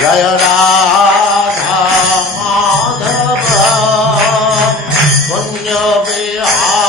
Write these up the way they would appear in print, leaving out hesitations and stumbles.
जय राधा माधव कुंज बिहारी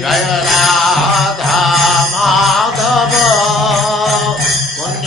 जय राधा माधव कुंज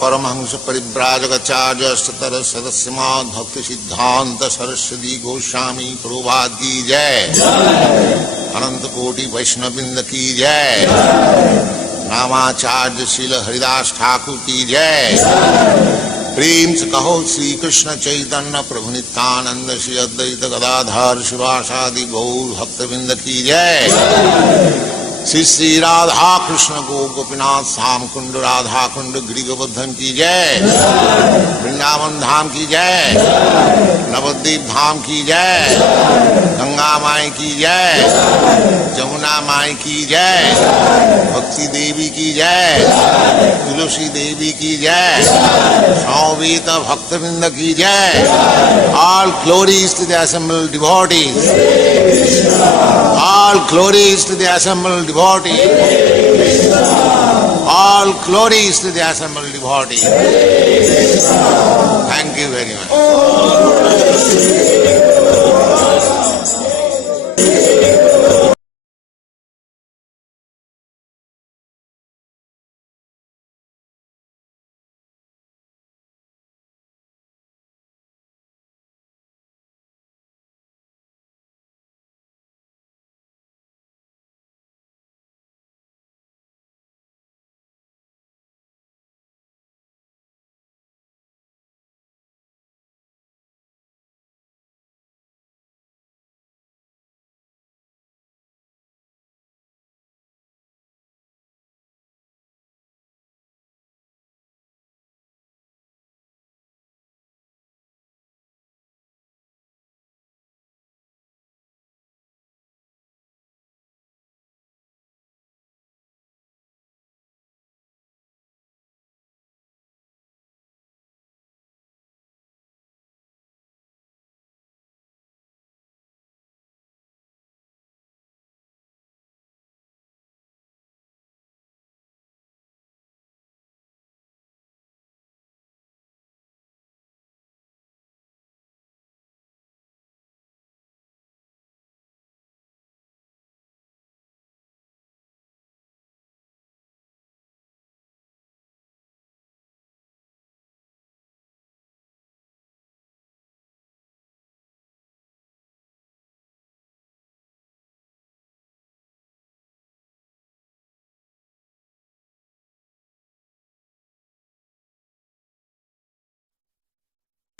परमहंस परिव्राजकाचार्य सतर सदस्यमाद भक्ति सिद्धांत सरस्वती गोस्वामी प्रभुपाद की जय। अनंत कोटि वैष्णववृंद की जय। नामाचार्य श्रील हरिदास ठाकुर की जय। प्रेम से कहो श्री कृष्ण चैतन्य प्रभु नित्यानंद श्री अद्वैत गदाधर शिवासादि गौर भक्तवृंद की जय। श्री श्री राधा कृष्ण गो गोपीनाथ श्याम कुंड राधा कुंड गिरि गोवर्धन की जय, वृंदावन धाम की जय, नवद्वीप धाम की जय, गंगा माई की जय, जमुना माई की जय, भक्ति देवी की जय, तुलसी देवी की जय, सौवीत भक्तवृंद की जय। All glories to the assembled devotees. All glories to the assembled devotees. All glories to the assembled devotees. Thank you very much.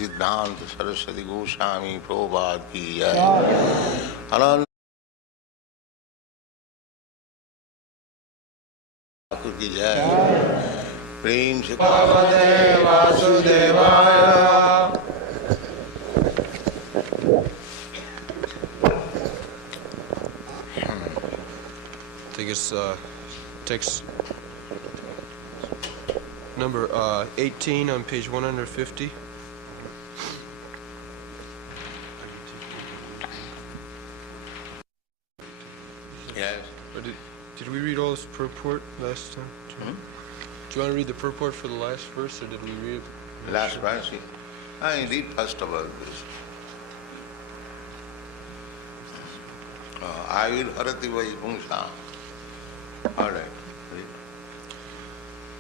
सिद्धांत सरस्वती गोस्वामी प्रभुपाद की जय। अनंत की जय। प्रेम से वासुदेवाय। I think it's text number 18 on page 150. Yes. Did we read all this purport last time? Do you want to read the purport for the last verse, or did we read it? Last verse. I read first of all this. Ayurharati vai pungsa. All right.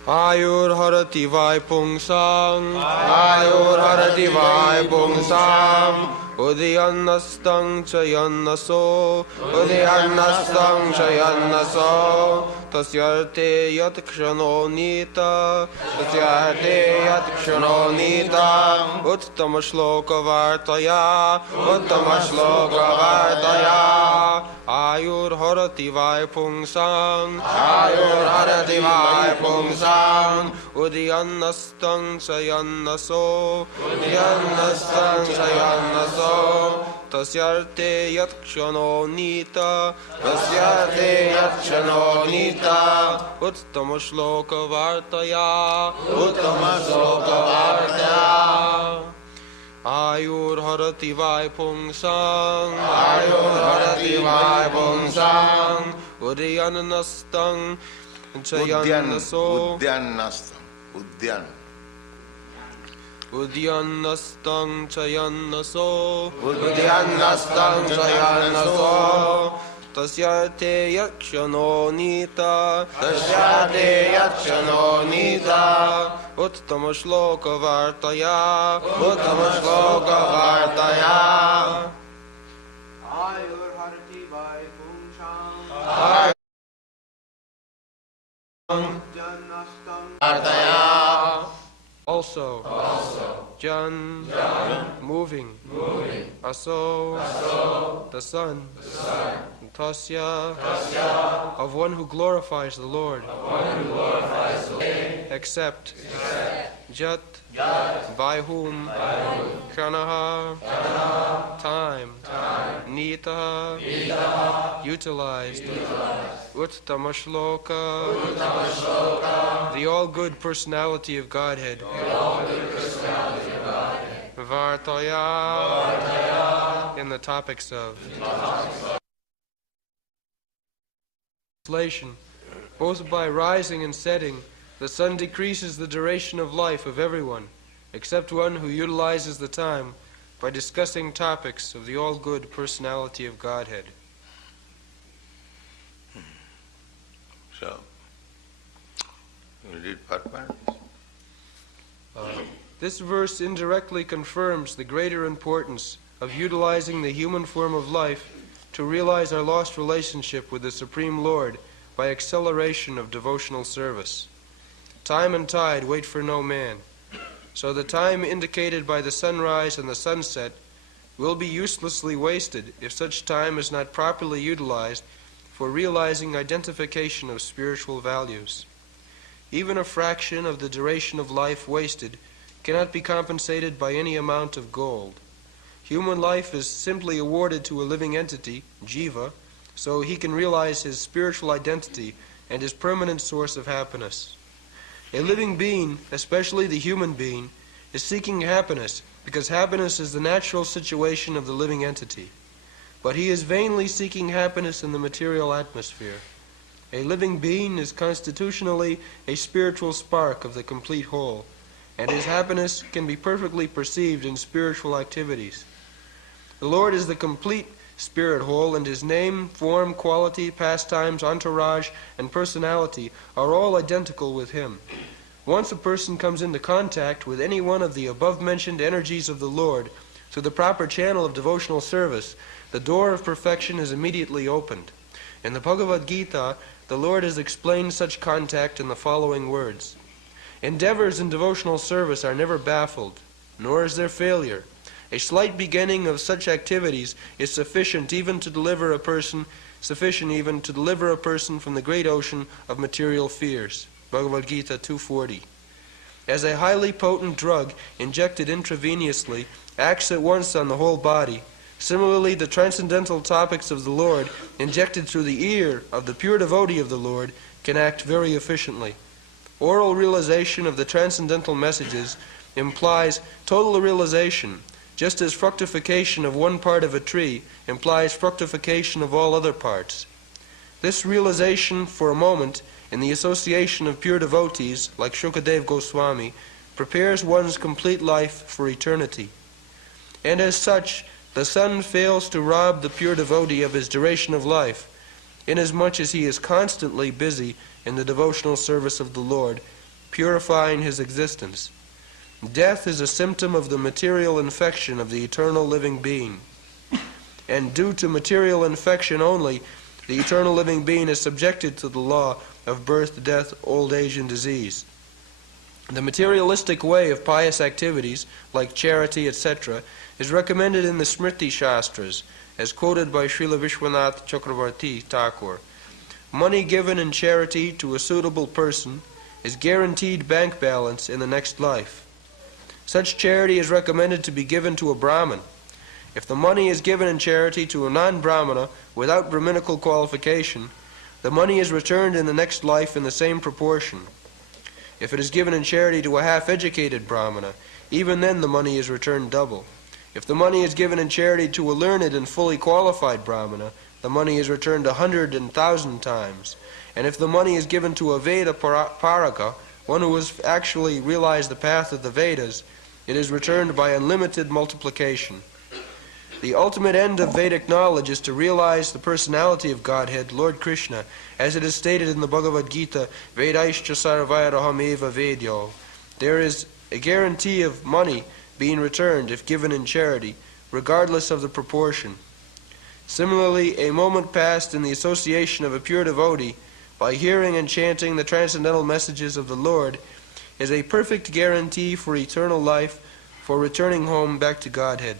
Ayurharati vai pungsam, Ayurharati vai pungsam, Udyanastang chayannaso, Udyanastang chayannaso, Tasyarte yat kshano nita, Tasyarte yat kshano nita, Uttama shloka vartaya, Uttama shloka vartaya, Ayurharati vai pungsam, Ayurharati vai pungsam, Udyanastang chayannaso, Udyanastang chayannaso, Tasyarte yat kshano nita, Tasyarte yat kshano nita, Uttama shloka vartaya, Uttama shloka vartaya. Ayurharati vai pungsam, Ayurharati vai pungsam, Udyanastang chayannaso, Udyanastang chayannaso, Udyanastang chayannaso, Tasyate yakshano nita, Tasyate yakshano nita, Uttama shloka vartaya, Uttama shloka vartaya. Ayurharati vai pungsam, Udyanastang vartaya. Also, Jan, moving, aso, the sun, Tasya, of one who glorifies the Lord, except, Jat, by whom, Kanaha, time, Nita, utilized, Uttamashloka, the all-good personality of Godhead, Vartaya, in the topics of. Translation. Both by rising and setting, the sun decreases the duration of life of everyone, except one who utilizes the time by discussing topics of the all-good personality of Godhead. So, you read Prabhupada? This verse indirectly confirms the greater importance of utilizing the human form of life to realize our lost relationship with the Supreme Lord by acceleration of devotional service. Time and tide wait for no man, so the time indicated by the sunrise and the sunset will be uselessly wasted if such time is not properly utilized for realizing identification of spiritual values. Even a fraction of the duration of life wasted cannot be compensated by any amount of gold. Human life is simply awarded to a living entity, jiva, so he can realize his spiritual identity and his permanent source of happiness. A living being, especially the human being, is seeking happiness because happiness is the natural situation of the living entity. But he is vainly seeking happiness in the material atmosphere. A living being is constitutionally a spiritual spark of the complete whole, and his happiness can be perfectly perceived in spiritual activities. The Lord is the complete spirit whole, and his name, form, quality, pastimes, entourage, and personality are all identical with him. Once a person comes into contact with any one of the above-mentioned energies of the Lord through the proper channel of devotional service, the door of perfection is immediately opened. In the Bhagavad Gita, the Lord has explained such contact in the following words. Endeavors in devotional service are never baffled, nor is there failure. A slight beginning of such activities is sufficient even to deliver a person from the great ocean of material fears. Bhagavad Gita 2:40. As a highly potent drug injected intravenously acts at once on the whole body, similarly the transcendental topics of the Lord injected through the ear of the pure devotee of the Lord can act very efficiently. Oral realization of the transcendental messages implies total realization, just as fructification of one part of a tree implies fructification of all other parts. This realization for a moment in the association of pure devotees like Shukadeva Goswami prepares one's complete life for eternity. And as such, the sun fails to rob the pure devotee of his duration of life, inasmuch as he is constantly busy in the devotional service of the Lord, purifying his existence. Death is a symptom of the material infection of the eternal living being. And due to material infection only, the eternal living being is subjected to the law of birth, death, old age, and disease. The materialistic way of pious activities, like charity, etc., is recommended in the Smriti Shastras, as quoted by Srila Vishwanath Chakravarti Thakur. Money given in charity to a suitable person is guaranteed bank balance in the next life. Such charity is recommended to be given to a Brahmin. If the money is given in charity to a non-Brahmana without Brahminical qualification, the money is returned in the next life in the same proportion. If it is given in charity to a half-educated Brahmana, even then the money is returned double. If the money is given in charity to a learned and fully qualified Brahmana, the money is returned 100 and 1,000 times. And if the money is given to a Veda Paraka, one who has actually realized the path of the Vedas, it is returned by unlimited multiplication. The ultimate end of Vedic knowledge is to realize the personality of Godhead, Lord Krishna, as it is stated in the Bhagavad Gita, Vedaischa sarvairahameva vedyo. There is a guarantee of money being returned if given in charity, regardless of the proportion. Similarly, a moment passed in the association of a pure devotee, by hearing and chanting the transcendental messages of the Lord, is a perfect guarantee for eternal life, for returning home back to Godhead.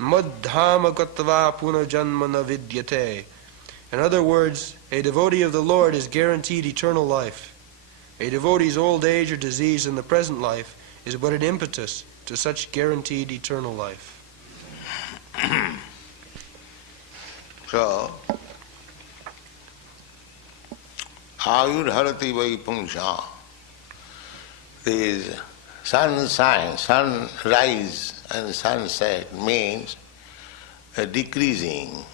Madhama gattva punajanma na vidyate In other words, a devotee of the Lord is guaranteed eternal life. A devotee's old age or disease in the present life is but an impetus to such guaranteed eternal life. So, Ayurharati vai pungsha. This sunshine, sunrise and sunset means a decreasing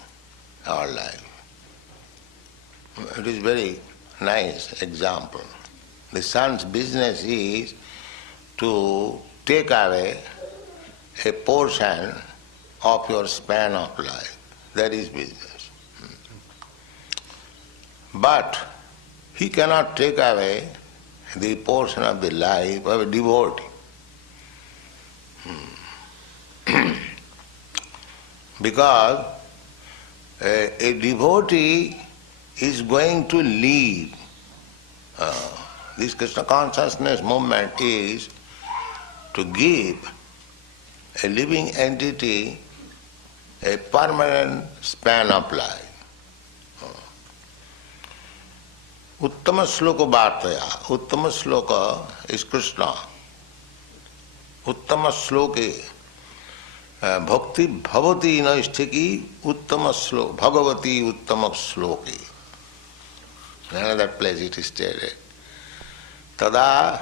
our life. It is very nice example. The sun's business is to take away a portion of your span of life. That is business. But he cannot take away the portion of the life of a devotee. Because a devotee is going to leave. This Krishna consciousness movement is to give a living entity a permanent span of life. Uttama sloka vartaya. Uttama sloka is Krishna. Uttama sloke. Bhakti bhavati naisthiki uttama sloka. Bhagavati uttama sloke. In another place it is stated. Tada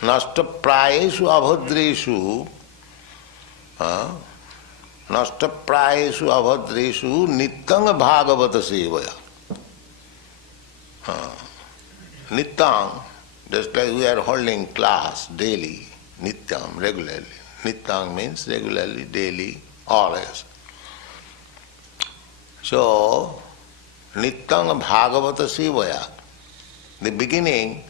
nashtaprayeshu abhadreshu nashtaprayeshu abhadreshu nityang bhagavata sevaya. Nityang, just like we are holding class daily, nityam, regularly. Nityang means regularly, daily, always. So, nityang bhagavata sevaya, the beginning,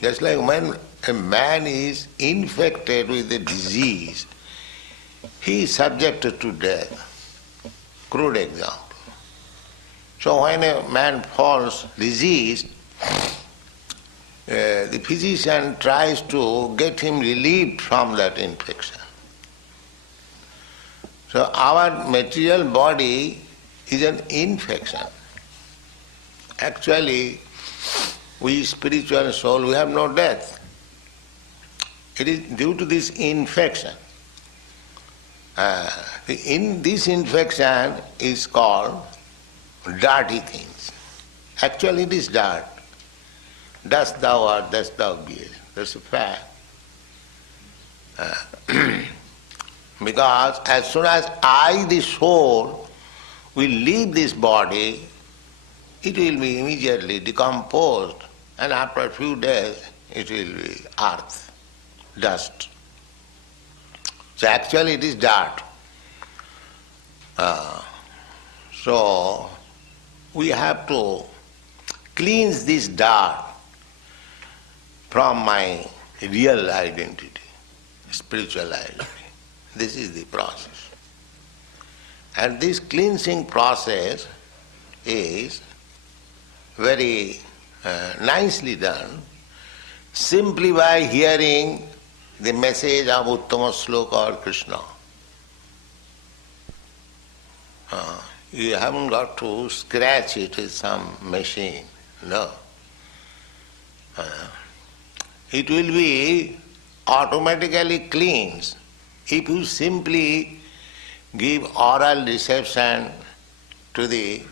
just like when a man is infected with a disease, he is subjected to death. Crude example. So when a man falls diseased, the physician tries to get him relieved from that infection. So our material body is an infection. Actually, we spiritual soul, we have no death. It is due to this infection. This infection is called dirty things. Actually it is dirt. Dust thou art, dust thou beest. That's a fact. Because as soon as I, the soul, will leave this body, it will be immediately decomposed, and after a few days it will be earth, dust. So actually it is dirt. So we have to cleanse this dirt from my real identity, spiritual identity. This is the process. And this cleansing process is very nicely done simply by hearing the message of Uttama Sloka or Krishna. You haven't got to scratch it with some machine, no. It will be automatically cleansed if you simply give oral reception to the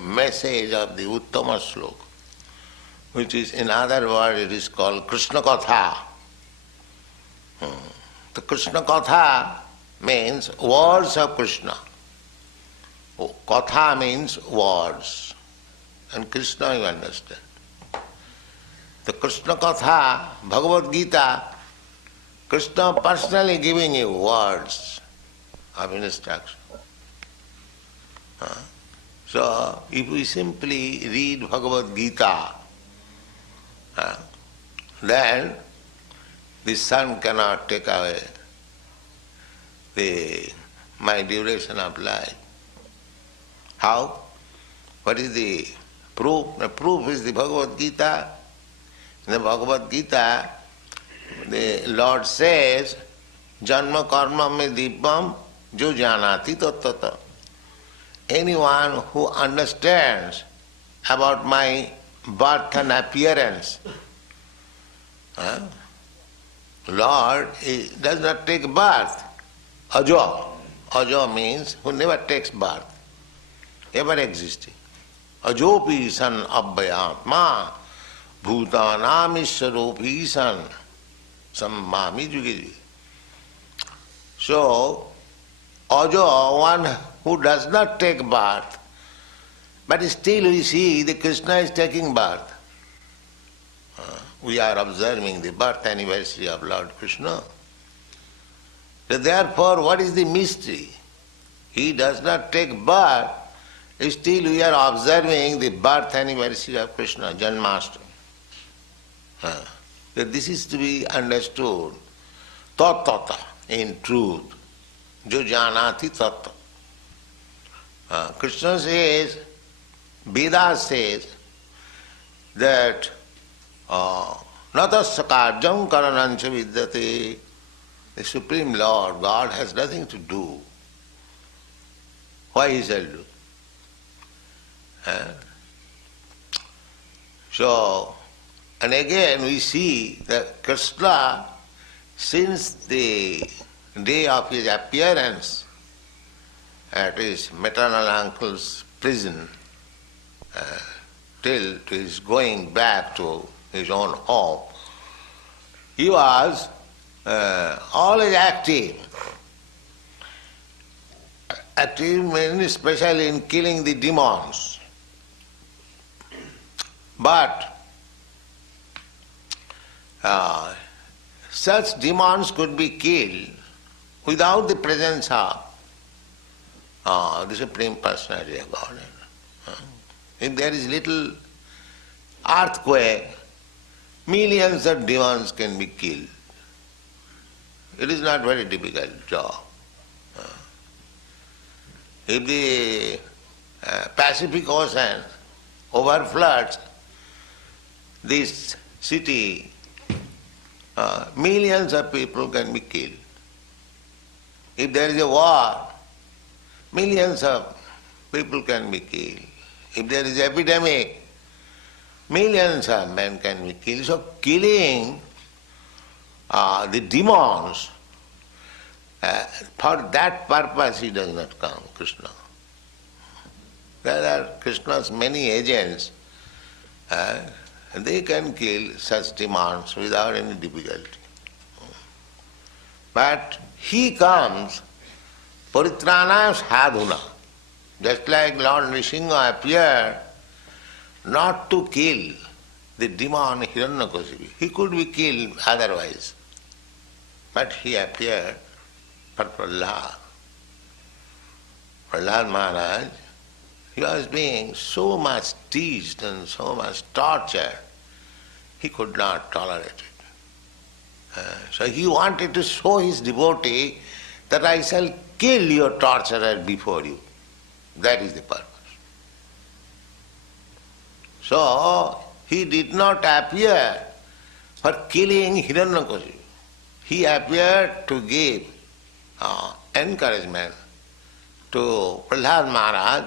message of the Uttama Sloka, which is, in other words, it is called Krishna Katha. The Krishna Katha means words of Krishna. Katha means words, and Krishna you understand. The Krishna Katha, Bhagavad Gita, Krishna personally giving you words of instruction. So, if we simply read Bhagavad Gita, then the sun cannot take away my duration of life. How? What is the proof? The proof is the Bhagavad Gita. In the Bhagavad Gita, the Lord says, Janma karma me dibbam jo janati tattata. Anyone who understands about my birth and appearance, Lord does not take birth. Ajo. Ajo means who never takes birth, ever existing. Ajopi san abhayatma bhutanam iswaropi san sammami jugiji. So, Ajo, one who does not take birth, but still we see the Krishna is taking birth. We are observing the birth anniversary of Lord Krishna. So therefore, what is the mystery? He does not take birth, still we are observing the birth anniversary of Krishna, Janmashtami. This is to be understood, tattata, in truth, jo janati tattva. Krishna says, Veda says that natasya karyam karanancha vidyate. The Supreme Lord, God, has nothing to do. Why he shall do? So, and again we see that Krishna, since the day of his appearance at his maternal uncle's prison, till to his going back to his own home, he was always active especially in killing the demons. But such demons could be killed without the presence of the Supreme Personality of Godhead. If there is little earthquake, millions of demons can be killed. It is not very difficult job. If the Pacific Ocean overfloods this city, millions of people can be killed. If there is a war, millions of people can be killed. If there is epidemic, millions of men can be killed. So killing the demons, for that purpose he does not come, Krishna. There are Krishna's many agents, they can kill such demons without any difficulty. But he comes paritranaya sadhuna, just like Lord Nrsimha appeared not to kill the demon Hiranyakasipu. He could be killed otherwise. But he appeared for Prahlad. Prahlad Maharaj, he was being so much teased and so much tortured, he could not tolerate it. So he wanted to show his devotee that I shall kill your torturer before you. That is the purpose. So he did not appear for killing Hiranyakasipu. He appeared to give encouragement to Prahlad Maharaj,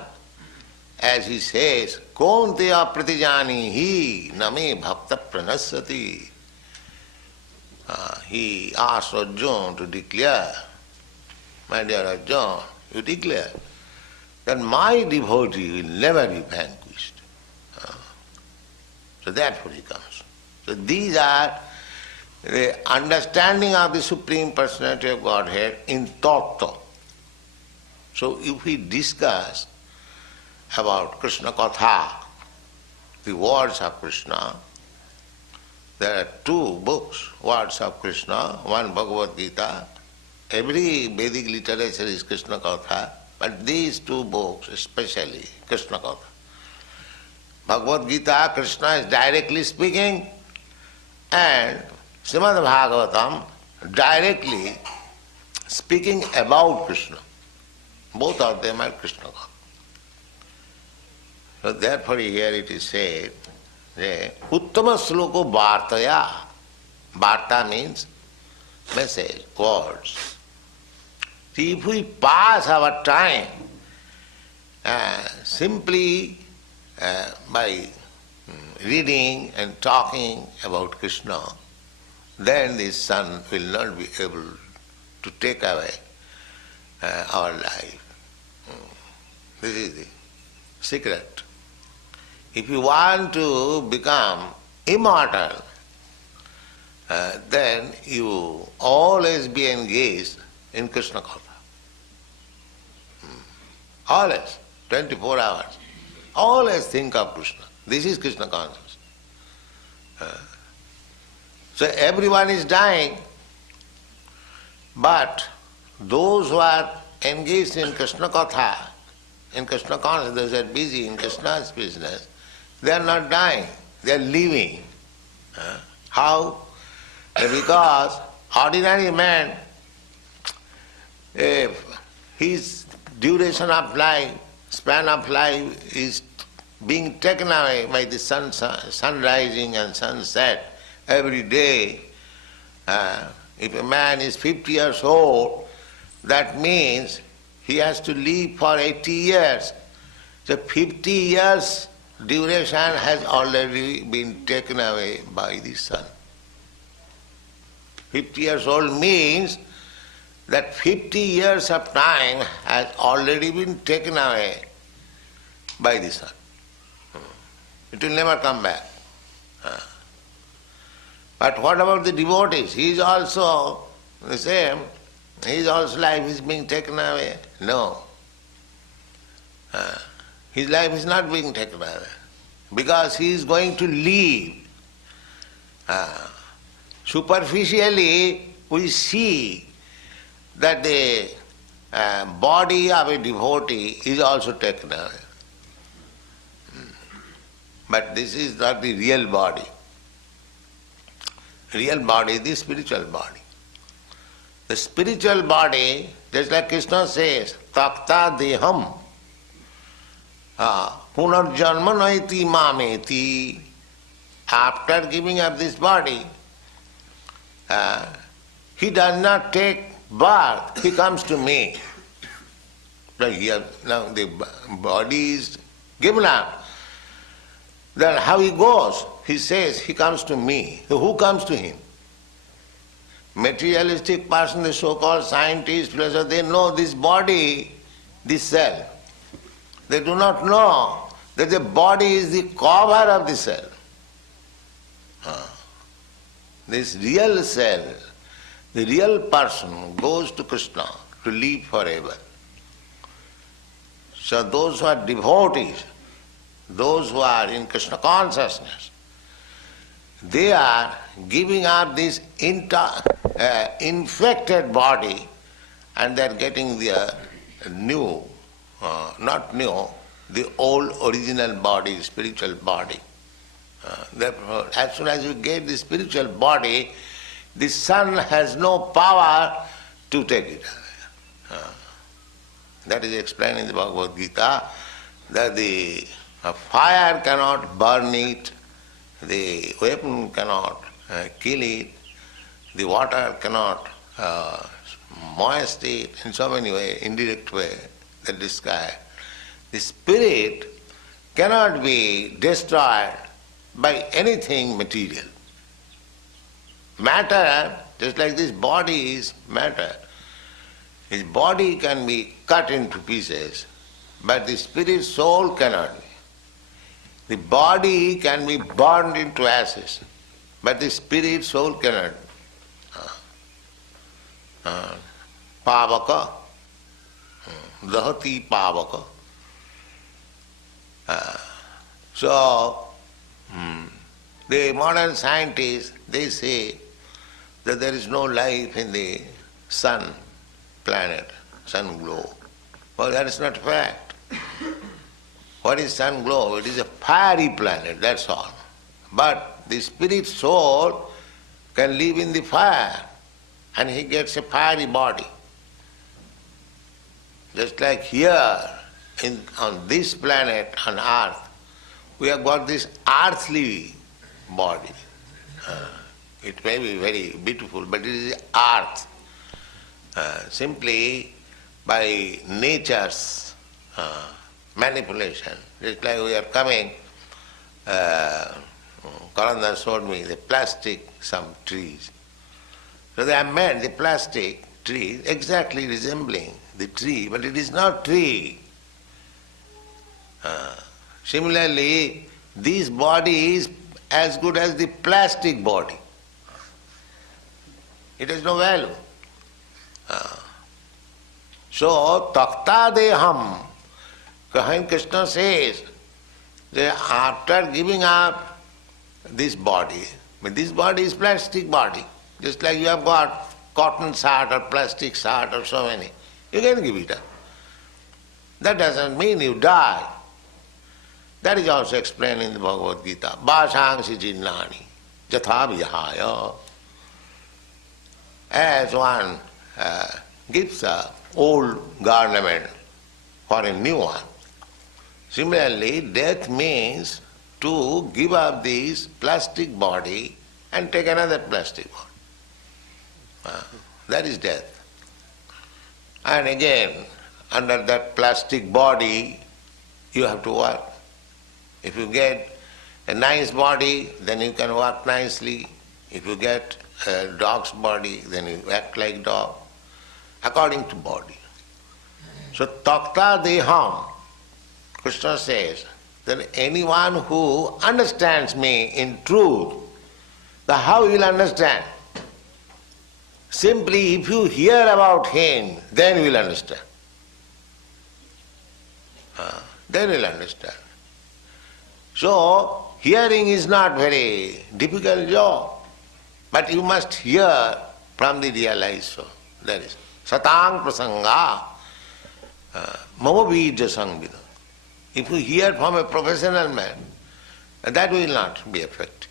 as he says, Konteya pratijani hi name bhakta pranasyati. He asked Arjuna to declare, my dear Arjuna, you declare that my devotee will never be vanquished. So therefore he comes. So these are the understanding of the Supreme Personality of Godhead in tattva. So if we discuss about Krishna Katha, the words of Krishna, there are two books, words of Krishna, one Bhagavad Gita. Every Vedic literature is Krishna Katha, but these two books especially Krishna Katha. Bhagavad Gita, Krishna is directly speaking, and Srimad Bhagavatam directly speaking about Krishna. Both of them are Krishna Katha. So therefore here it is said, Uttama Sloko Vartaya. Varta means message, words. See, if we pass our time simply by reading and talking about Krishna, then this sun will not be able to take away our life. This is the secret. If you want to become immortal, then you always be engaged in Krishna Katha. Always, 24 hours. Always think of Krishna. This is Krishna consciousness. So everyone is dying, but those who are engaged in Krishna Katha, in Krishna consciousness, those are busy in Krishna's business, they are not dying, they are living. How? Because ordinary man, if his duration of life, span of life is being taken away by the sun rising and sunset every day. If a man is 50 years old, that means he has to live for 80 years. So 50 years duration has already been taken away by the sun. 50 years old means that 50 years of time has already been taken away by the sun. It will never come back. But what about the devotees? He is also the same. His also life is being taken away. No. His life is not being taken away because he is going to leave. Superficially, we see that the body of a devotee is also taken away. But this is not the real body. Real body is the spiritual body. The spiritual body, just like Krishna says, takta deham, punarjanma naiti mameti. After giving up this body, he does not take birth, he comes to me. Now the body is given up. Then how he goes? He says he comes to me. Who comes to him? Materialistic person, the so-called scientist, philosopher, they know this body, this cell. They do not know that the body is the cover of the cell. This real cell, the real person goes to Krishna to live forever. So those who are devotees, those who are in Krishna consciousness, they are giving up this infected body and they are getting the new, not new, the old original body, spiritual body. Therefore, as soon as you get the spiritual body, the sun has no power to take it away. That is explained in the Bhagavad Gita, that the fire cannot burn it, the weapon cannot kill it, the water cannot moist it, in so many ways, indirect way, that described. The spirit cannot be destroyed by anything material. Matter, just like this body is matter, his body can be cut into pieces, but the spirit soul cannot be. The body can be burned into ashes, but the spirit soul cannot be. Pavaka, dahati pavaka. So, the modern scientists, they say that there is no life in the sun planet, sun globe. Well, that is not a fact. What is sun globe? It is a fiery planet, that's all. But the spirit soul can live in the fire and he gets a fiery body. Just like here, on this planet, on earth, we have got this earthly body. It may be very beautiful, but it is earth. Simply by nature's manipulation. Just like we are coming, Karanda showed me the plastic, some trees. So they have made the plastic tree exactly resembling the tree, but it is not tree. Similarly, this body is as good as the plastic body. It has no value. So, takta deham, Krishna says that after giving up this body, but this body is plastic body, just like you have got cotton shirt or plastic shirt or so many, you can give it up. That doesn't mean you die. That is also explained in the Bhagavad Gita. Bhashangsi jinnani jatha vihaya. As one gives an old garment for a new one. Similarly, death means to give up this plastic body and take another plastic body. That is death. And again, under that plastic body, you have to work. If you get a nice body, then you can work nicely. If you get a dog's body, then you act like dog, according to body. So, takta deham, Krishna says that anyone who understands me in truth, how he will understand? Simply, if you hear about him, then you will understand. Then you will understand. So, hearing is not very difficult job, but you must hear from the realized soul. That is satang prasanga mama bija sangvida. If you hear from a professional man, that will not be effective.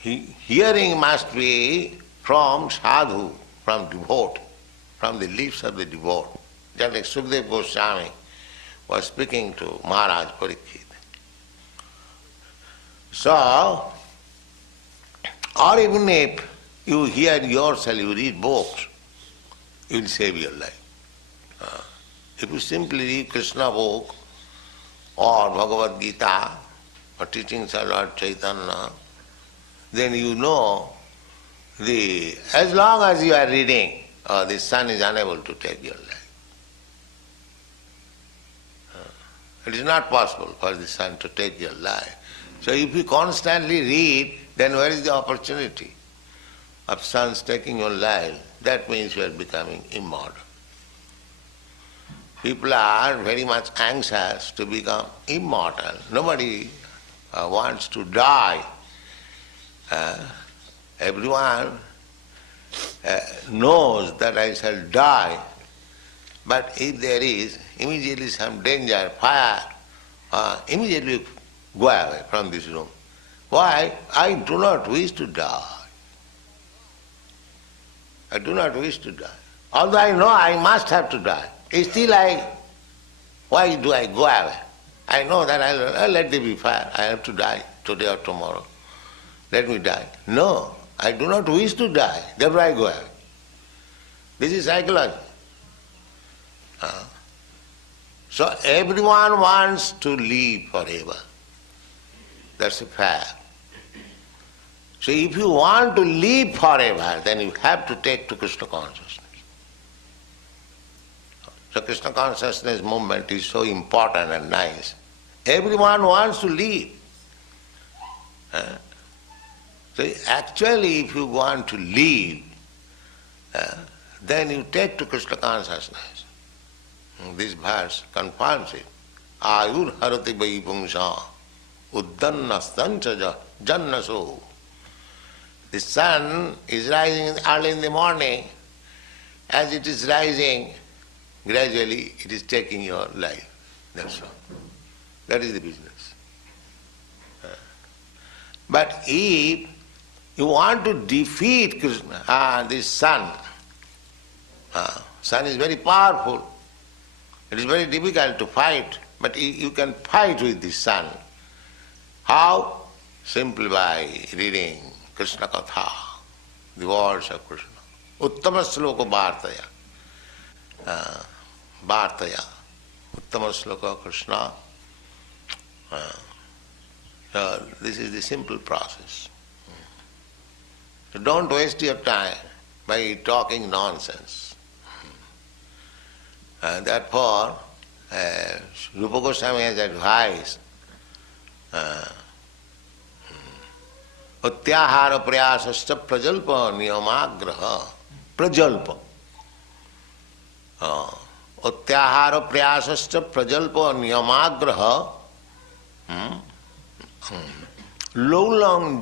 Hearing must be from sadhu, from devotee, from the lips of the devotee. Just like Sukadeva Goswami was speaking to Maharaj Parikshit. So, or even if you hear yourself, you read books, you will save your life. If you simply read Krishna book or Bhagavad Gita or teachings of Lord Chaitanya, then you know as long as you are reading, the sun is unable to take your life. It is not possible for the sun to take your life. So if you constantly read, then where is the opportunity of sun's taking your life? That means you are becoming immortal. People are very much anxious to become immortal. Nobody wants to die. Everyone knows that I shall die. But if there is immediately some danger, fire, immediately go away from this room. Why? I do not wish to die. I do not wish to die. Although I know I must have to die, still why do I go away? I know that I'll let there be fire. I have to die today or tomorrow. Let me die. No, I do not wish to die. Therefore I go away. This is psychology. So everyone wants to live forever. That's a fact. So if you want to live forever, then you have to take to Krishna consciousness. So Krishna consciousness movement is so important and nice. Everyone wants to live. So actually if you want to live, then you take to Krishna consciousness. This verse confirms it. Ayur harati vai pungsha uddanna stancha jannaso. The sun is rising early in the morning. As it is rising, gradually it is taking your life. That's all. That is the business. But if you want to defeat Krishna, this sun is very powerful. It is very difficult to fight, but you can fight with the sun. How? Simply by reading Krishna Katha, the words of Krishna. Uttama sloka vartaya. Vartaya. Uttama sloka Krishna. This is the simple process. So don't waste your time by talking nonsense. Therefore, Rupa Goswami has advised Utyahara prayasascha prajalpa niyamagraha. Prajalpa. Utyahara prayasascha prajalpa niyamagraha. Laulam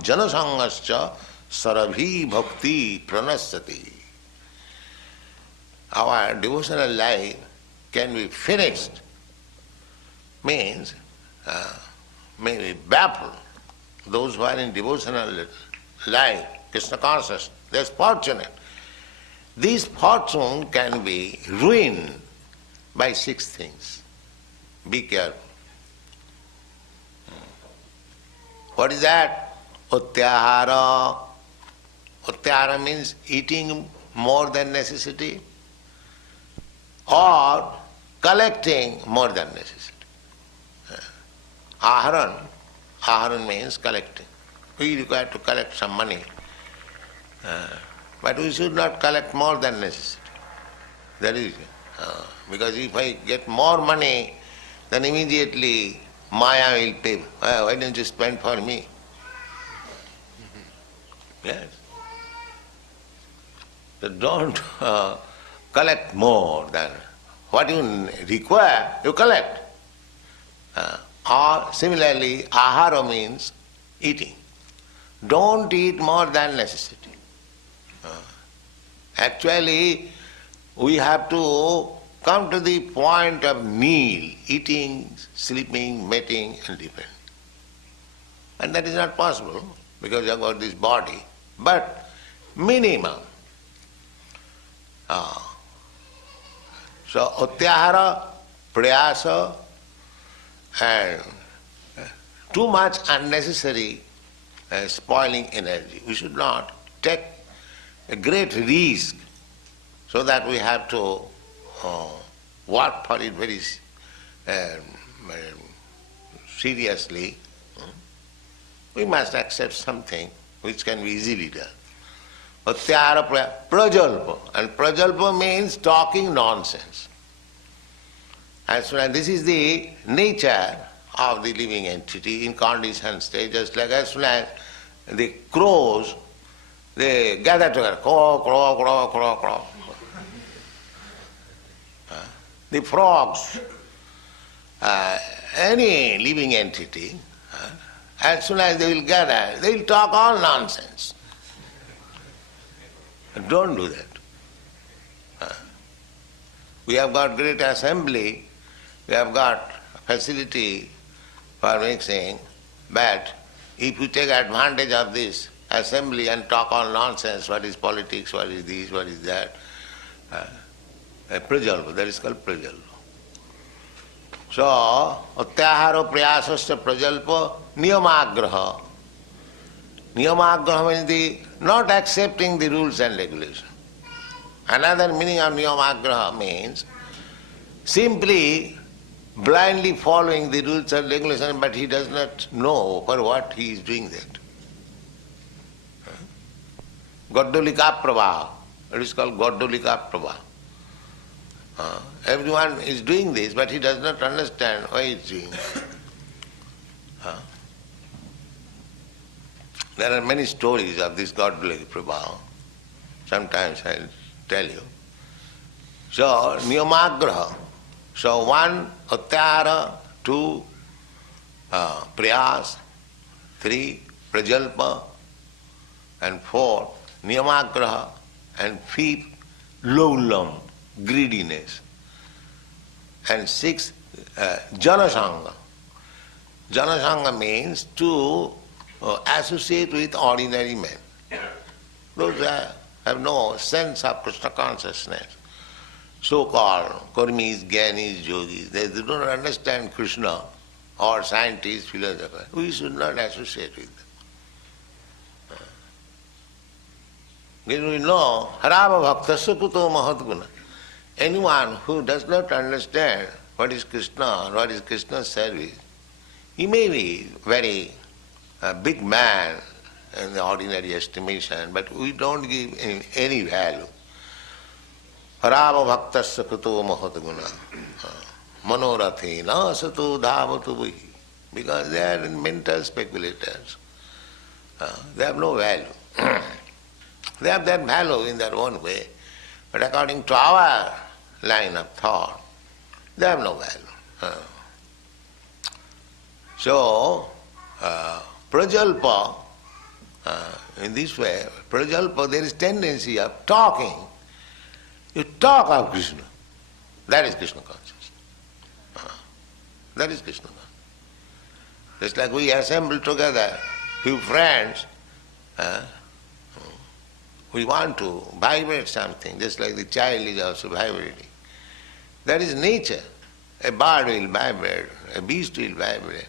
janasangascha sarabhi bhakti pranasati. Our devotional life can be finished, means may be baffled. Those who are in devotional life, Krishna consciousness, they are fortunate. This fortune can be ruined by 6 things. Be careful. What is that? Utyahara. Utyahara means eating more than necessity or collecting more than necessity. Aharan means collecting. We require to collect some money, but we should not collect more than necessity. That is, because if I get more money, then immediately Maya will pay. Why don't you spend for me? Yes. So don't collect more than what you require, you collect. Or similarly, ahara means eating. Don't eat more than necessity. Actually, we have to come to the point of need, eating, sleeping, mating, and living. And that is not possible because you have got this body. But minimum. So, utyahara, prayasa, and too much unnecessary spoiling energy. We should not take a great risk so that we have to work for it very seriously. We must accept something which can be easily done. Utyahara prajalpa. And prajalpa means talking nonsense. As soon as this is the nature of the living entity in conditioned state, just like as soon as the crows, they gather together, crow, crow, crow, crow, crow. The frogs, any living entity, as soon as they will gather, they will talk all nonsense. Don't do that. We have got great assembly, we have got facility for mixing, but if you take advantage of this assembly and talk all nonsense, what is politics, what is this, what is that, prajalpa, that is called prajalpa. So, utyahara prayasasya prajalpa niyamagraha. Niyamagraha means the not accepting the rules and regulations. Another meaning of niyamagraha means simply blindly following the rules and regulations, but he does not know for what he is doing that. Gaddolika prabha. It is called Gaddolika prabha. Everyone is doing this, but he does not understand why he is doing it. There are many stories of this Gaddolika prabha. Sometimes I will tell you. So, niyamagraha. So, 1, utyahara, 2, prayas, 3, prajalpa, and 4, niyamagraha, and 5th, laulam, greediness, and 6, janasanga. Janasanga means to associate with ordinary men. Those have no sense of Krishna consciousness. So-called karmis, gyanis, yogis, they do not understand Krishna or scientists, philosophers. We should not associate with them. We know, Harava Bhaktasya Kuto Mahatguna. Anyone who does not understand what is Krishna or what is Krishna's service, he may be very big man in the ordinary estimation, but we don't give any value. Harava Bhaktasya Kuto Mahatguna. Manorathi na sato dhavatu bhi. Because they are mental speculators. They have no value. They have their value in their own way, but according to our line of thought, they have no value. So, Prajalpa, in this way, Prajalpa, there is tendency of talking. You talk of Krishna. That is Krishna consciousness. That is Krishna consciousness. Just like we assemble together, few friends, we want to vibrate something, just like the child is also vibrating. That is nature. A bird will vibrate, a beast will vibrate.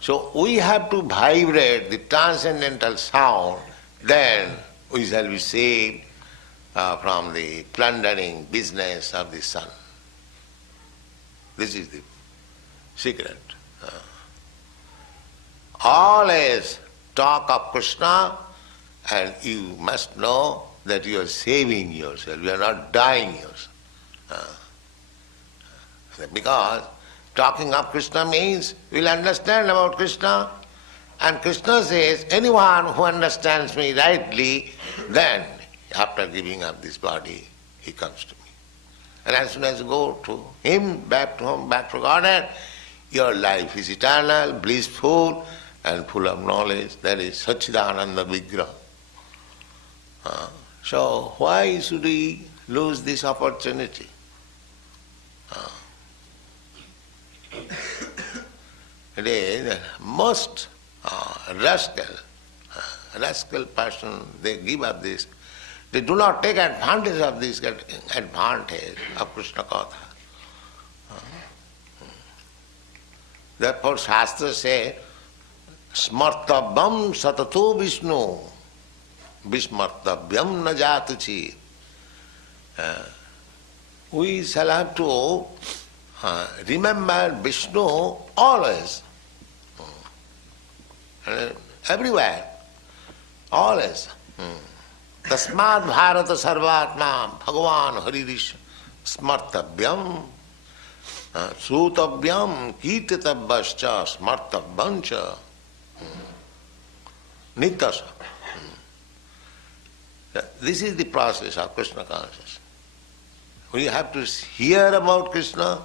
So we have to vibrate the transcendental sound, then we shall be saved from the plundering business of the sun. This is the secret. Always talk of Krishna, and you must know that you are saving yourself, you are not dying yourself. Because talking of Krishna means we will understand about Krishna, and Krishna says, anyone who understands me rightly, then after giving up this body, he comes to me. And as soon as you go to him, back to home, back to Godhead, your life is eternal, blissful, and full of knowledge. That is Satchidananda Vigraha. So why should we lose this opportunity? It is the most rascal person, they give up this. They do not take advantage of this advantage of Krishna Katha. Therefore Shastra say, Smartabhyam satato Vishnu, Vismartabhyam na jatuchi. We shall have to remember Vishnu always, everywhere, always. Tasmad bharata sarvatma bhagavan harirish smartabhyam sutavyam kirtitavyascha smartabhancha nityasa. This is the process of Krishna consciousness. We have to hear about Krishna,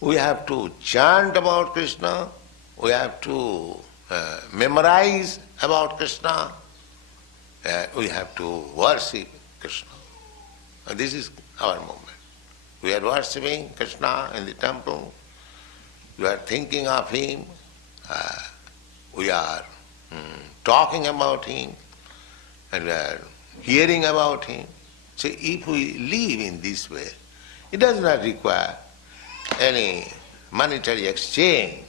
we have to chant about Krishna, we have to memorize about Krishna, we have to worship Krishna. And this is our movement. We are worshipping Krishna in the temple, we are thinking of him, we are talking about him, and we are hearing about him. So if we live in this way, it does not require any monetary exchange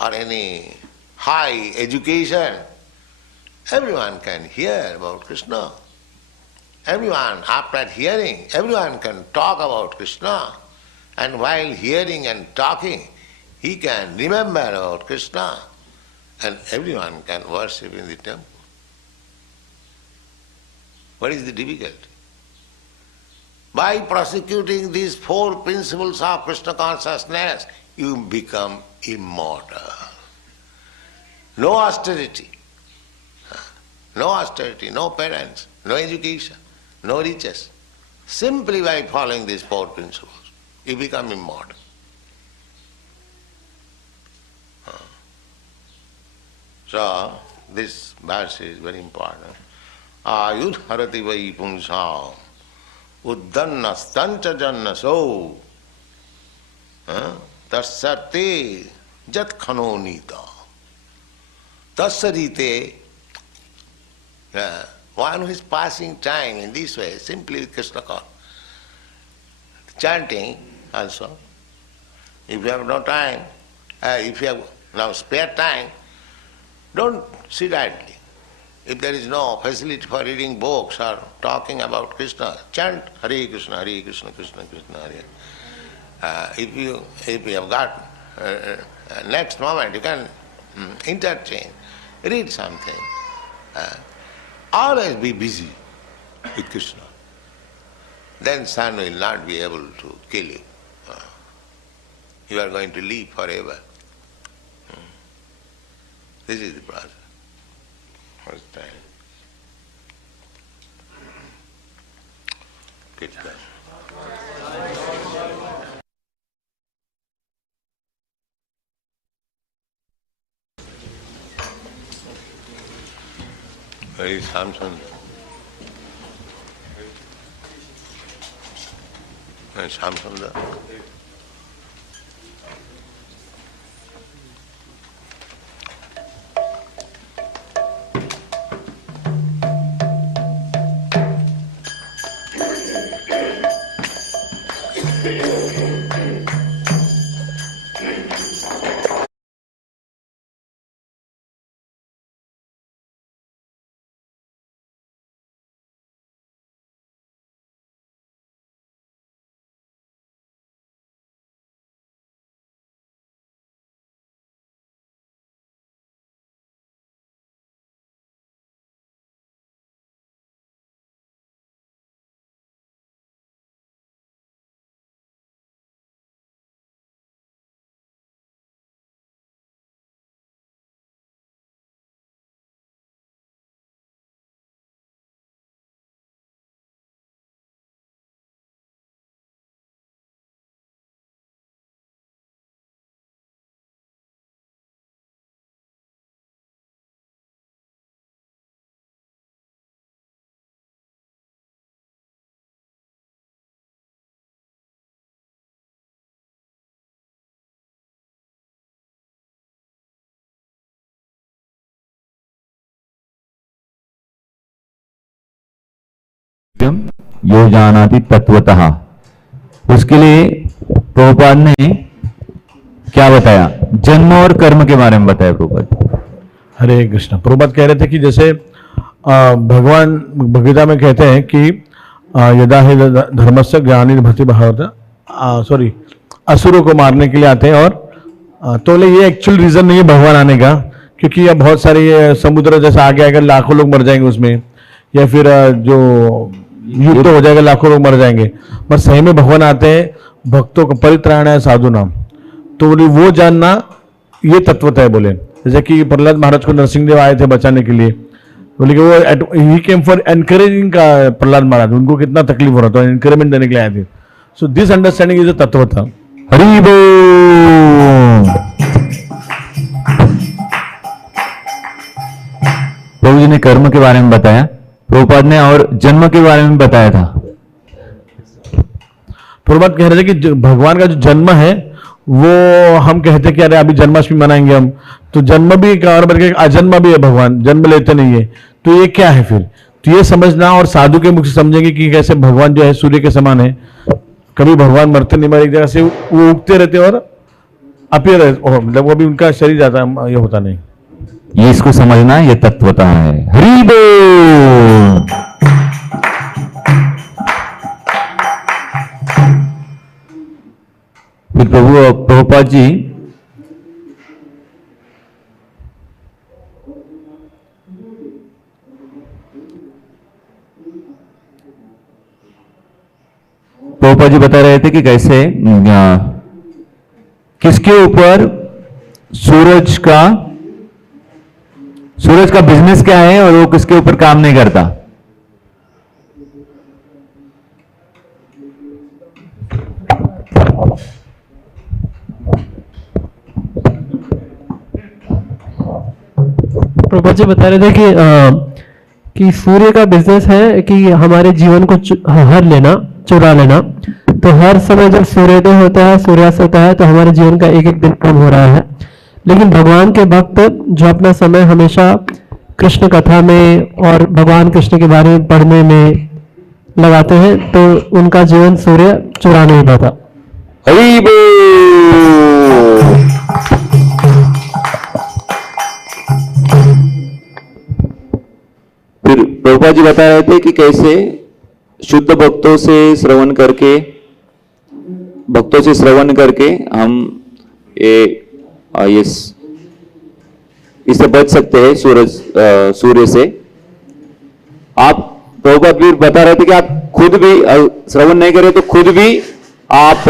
or any high education. Everyone can hear about Krishna. Everyone, after hearing, everyone can talk about Krishna. And while hearing and talking, he can remember about Krishna. And everyone can worship in the temple. What is the difficulty? By prosecuting these four principles of Krishna consciousness, you become immortal. No austerity, no parents, no education, no riches. Simply by following these four principles, you become immortal. So, this verse is very important. Ayudh harati vai punsam uddhannastancha jannaso tassate jat khanonita. Tassarite, one who is passing time in this way, simply with Krishna consciousness. Chanting also. If you have no time, if you have now spare time, don't sit idly. if there is no facility for reading books or talking about Krishna, chant Hare Krishna, Krishna Krishna Hare. If you have got next moment, you can interchange, read something. Always be busy with Krishna. Then sun will not be able to kill you. You are going to live forever. This is the process. First time. Good time. Where is Samson? Where is Samson there? यो जानाति तत्वतः। उसके लिए प्रभुपाद ने क्या बताया? जन्म और कर्म के बारे में बताया प्रभुपाद। हरे कृष्ण। प्रभुपाद कह रहे थे कि जैसे भगवान भगवद्गीता में कहते हैं कि यदा ही धर्मस्य ज्ञानी भक्ति भावता, सॉरी, असुरों को मारने के लिए आते हैं। और तो ये एक्चुअल रीजन नहीं है भगवान आने का, क्योंकि अब बहुत सारे ये समुद्र जैसे आगे आकर लाखों लोग मर जाएंगे उसमें, या फिर जो युद्ध हो जाएगा लाखों लोग मर जाएंगे। बस सही में भगवान आते हैं भक्तों को परित्राण है साधु नाम, तो वो जानना ये तत्वतः है। बोले जैसे कि प्रहलाद महाराज को नरसिंह देव आए थे बचाने के लिए, बोले कि वो ही केम फॉर एनकरेजिंग का। प्रहलाद महाराज उनको कितना तकलीफ हो रहा था, एनकरेजमेंट देने के लिए आए थे। So this understanding is a तत्वतः। हरि बोल। प्रभु जी ने कर्म के बारे में बताया, प्रभुपाद ने और जन्म के बारे में बताया था। प्रभुपाद कह रहे थे कि भगवान का जो जन्म है वो हम कहते कि अरे अभी जन्माष्टमी मनाएंगे हम, तो जन्म भी एक और बल्कि अजन्म भी है, भगवान जन्म लेते नहीं है। तो ये क्या है फिर? तो ये समझना, और साधु के मुख से समझेंगे कि कैसे भगवान जो है सूर्य के समान है, कभी भगवान मरते नहीं, मर एक जगह से वो उगते रहते और अपीयर रहते, मतलब वो भी उनका शरीर जाता ये होता नहीं। ये इसको समझना, ये तत्वता है। हरि बोल। फिर प्रभुपाद जी बता रहे थे कि कैसे किसके ऊपर सूरज का बिजनेस क्या है और वो किसके ऊपर काम नहीं करता। प्रभुपाद जी बता रहे थे कि सूर्य का बिजनेस है कि हमारे जीवन को हर लेना, चुरा लेना। तो हर समय जब सूर्योदय होता है, सूर्यास्त होता है, तो हमारे जीवन का एक एक दिन कम हो रहा है। लेकिन भगवान के भक्त जो अपना समय हमेशा कृष्ण कथा में और भगवान कृष्ण के बारे में पढ़ने में लगाते हैं, तो उनका जीवन सूर्य चुरा नहीं पाता। हरि बोल। प्रभुपाद जी बता रहे थे कि कैसे शुद्ध भक्तों से श्रवण करके हम इससे बच सकते हैं सूर्य से। आप प्रभुपाद भी बता रहे थे कि आप खुद भी श्रवण नहीं करें तो खुद भी आप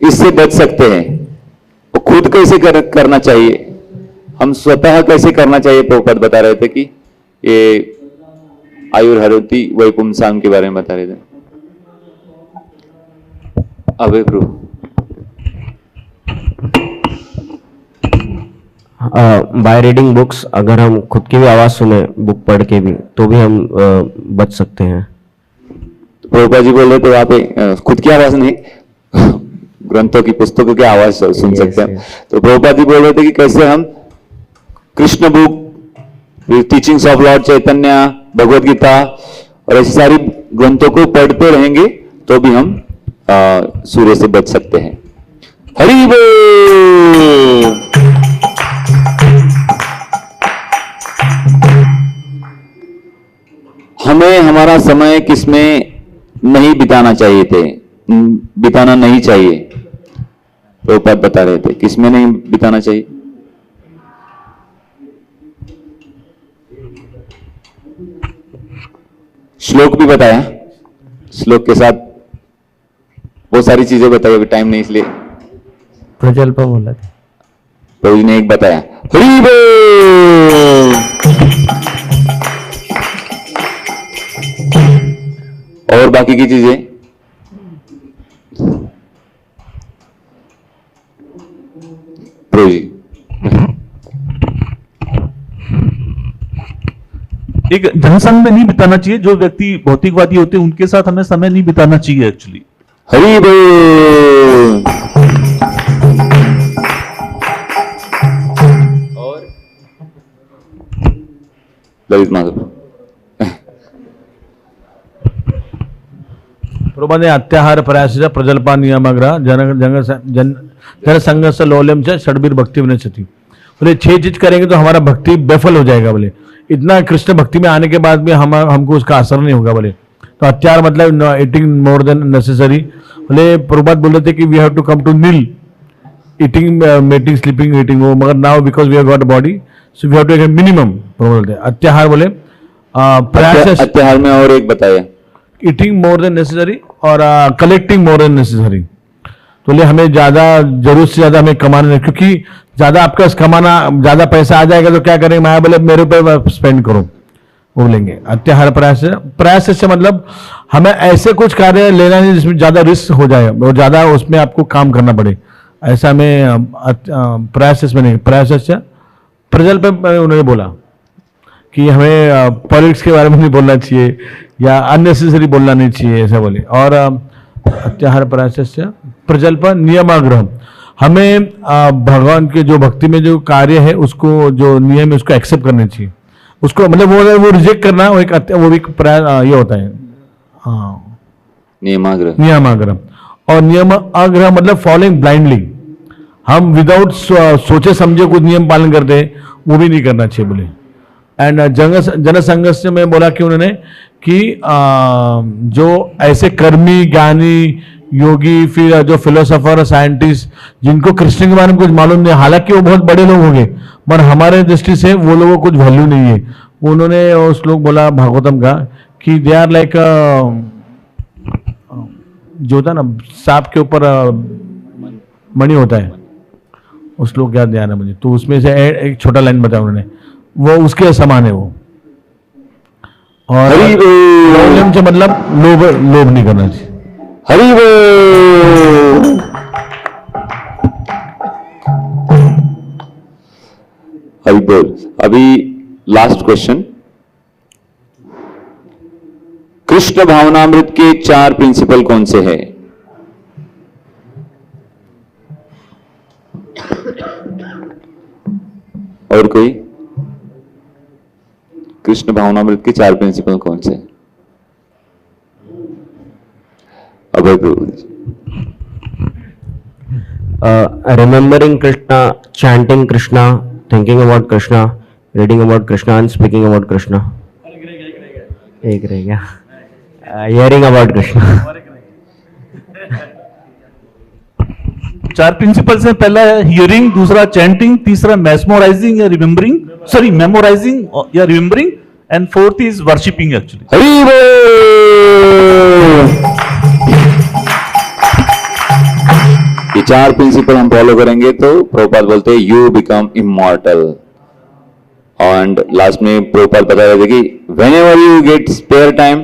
इससे बच सकते हैं। तो खुद कैसे करना चाहिए, हम स्वतः कैसे करना चाहिए, प्रभुपाद बता रहे थे कि ये आयुर्हरति वैपुंसाम के बारे में बता रहे थे। अभय प्रभु बाय रीडिंग बुक्स, अगर हम खुद की भी आवाज सुने बुक पढ़ के भी तो भी हम बच सकते हैं। प्रभुपाद जी बोल रहे थे वहां पे खुद की आवाज नहीं, ग्रंथों की पुस्तकों की आवाज सुन सकते हैं। तो प्रभुपाद जी बोल रहे थे कि कैसे हम Krishna book, teachings of lord Chaitanya, Bhagavad Gita और ऐसी सारी ग्रंथों को पढ़ते रहेंगे तो भी हम सूर्य से बच सकते हैं। हरि बोल। हमें हमारा समय किसमें नहीं बिताना नहीं चाहिए, प्रभुपाद बता रहे थे किसमें नहीं बिताना चाहिए। श्लोक भी बताया, श्लोक के साथ बहुत सारी चीजें बताई, अभी टाइम नहीं इसलिए प्रजल्प बोला था प्रभु जी ने एक बताया। हरि बोल। और बाकी की चीजें प्रभु जी एक जनसंघ में नहीं बिताना चाहिए, जो व्यक्ति भौतिकवादी होते हैं उनके साथ हमें समय नहीं बिताना चाहिए एक्चुअली। हरि बोल। और ललित माधव प्रभुपाद ने अत्याहार प्रयास प्रजल्पा नियमग्रह जनसंघ से लोल्यम से षडबीर भक्ति विनश्यति। बोले 6 चीज करेंगे तो हमारा भक्ति बेफल हो जाएगा। बोले इतना कृष्ण भक्ति में आने के बाद भी हमको उसका असर नहीं होगा। बोले तो अत्याहार मतलब ईटिंग मोर देन नेसेसरी। बोले प्रभुपाद बोल रहे थे कि we have to come to need eating, mating, sleeping, eating, वो मगर now because we have got body so we have to take minimum. बोलते अत्याहार बोले प्रयास। अत्याहार में और एक बताया ईटिंग मोर देन नेसेसरी और कलेक्टिंग मोर देन नेसेसरी। तो ले हमें ज्यादा जरूरत से ज्यादा हमें कमाना नहीं, क्योंकि ज्यादा आपका कमाना ज्यादा पैसा आ जाएगा तो क्या करेंगे, माया बोले मेरे ऊपर स्पेंड करो, वो बोलेंगे। अत्याहार प्रयास से मतलब हमें ऐसे कुछ कार्य लेना नहीं जिसमें ज्यादा रिस्क हो जाए और ज्यादा उसमें आपको काम करना पड़े, ऐसा हमें प्रयास में नहीं। प्रयास प्रजल पे उन्होंने बोला कि हमें पॉलिटिक्स के बारे में नहीं बोलना चाहिए या अननेसेसरी बोलना नहीं चाहिए, ऐसा बोले। और अत्याहार प्रयास प्रजल्प नियमाग्रह, हमें भगवान के जो भक्ति में जो कार्य है उसको, जो नियम है उसको एक्सेप्ट करना चाहिए, उसको मतलब वो रिजेक्ट करना वो एक प्रयास ये होता है। हाँ, नियमाग्रह। और नियम आग्रह मतलब फॉलोइंग ब्लाइंडली, हम विदाउट सोचे समझे कुछ नियम पालन करते हैं, वो भी नहीं करना चाहिए बोले। एंड जनसंघर्ष में बोला कि उन्होंने कि जो ऐसे कर्मी, ज्ञानी, योगी, फिर जो फिलोसोफर, साइंटिस्ट जिनको कृष्ण के बारे में कुछ मालूम नहीं, हालांकि वो बहुत बड़े लोग होंगे पर हमारे दृष्टि से वो लोगों को कुछ वैल्यू नहीं है। उन्होंने वो श्लोक बोला भागवतम का कि दे आर लाइक जो होता है ना सांप के ऊपर मणि होता है, उस श्लोक याद नहीं आ रहा मुझे, तो उसमें से एक छोटा लाइन बताया उन्होंने, वो उसके समान है वो। और प्रॉब्लम से मतलब लोभ नहीं करना चाहिए। हरि बोल। हरि बोल। अभी लास्ट क्वेश्चन, कृष्ण भावनामृत के 4 प्रिंसिपल कौन से हैं? और कोई? कृष्ण भावनामृत के 4 प्रिंसिपल कौन से? अभय प्रभु। Remembering Krishna, chanting Krishna, thinking about Krishna, reading about Krishna and speaking about Krishna. एक रह गया, हियरिंग अबाउट कृष्णा। 4 प्रिंसिपल्स हैं, पहला है हियरिंग, दूसरा चैंटिंग, तीसरा मेस्मराइजिंग या रिमेम्बरिंग, सॉरी मेमोराइजिंग या remembering, and fourth is worshipping actually. Hari बोल। ये 4 प्रिंसिपल हम फॉलो करेंगे तो प्रभुपाद बोलते हैं you become immortal. And last में प्रभुपाद बता रहे थे कि whenever you get spare time,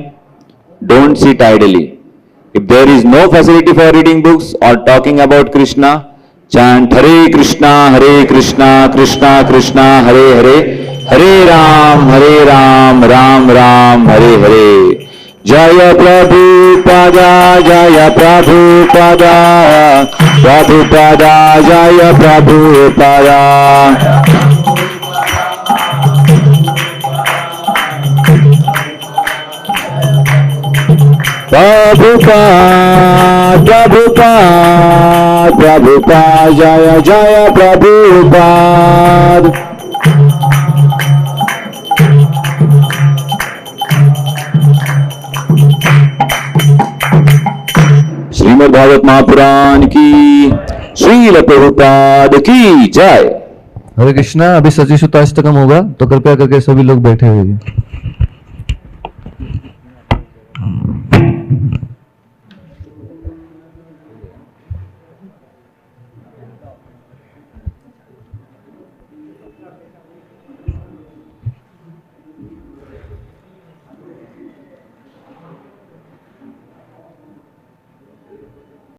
don't sit idly. If there is no facility for reading books or talking about Krishna, chant Hare Krishna, Krishna Krishna, Hare Hare, Hare Ram, Ram Ram, Hare Hare. Jaya Prabhupada, Jaya Prabhupada, Prabhupada, Jaya Prabhupada. Prabhupada, Prabhupada, Prabhupada, Jaya Jaya Prabhupada. Shrimad Bhagavat Mahapuran की, श्रील प्रभुपाद की जय। हरे कृष्णा। अभी सची सुताष्टकम होगा तो कृपया करके सभी लोग बैठे हुए।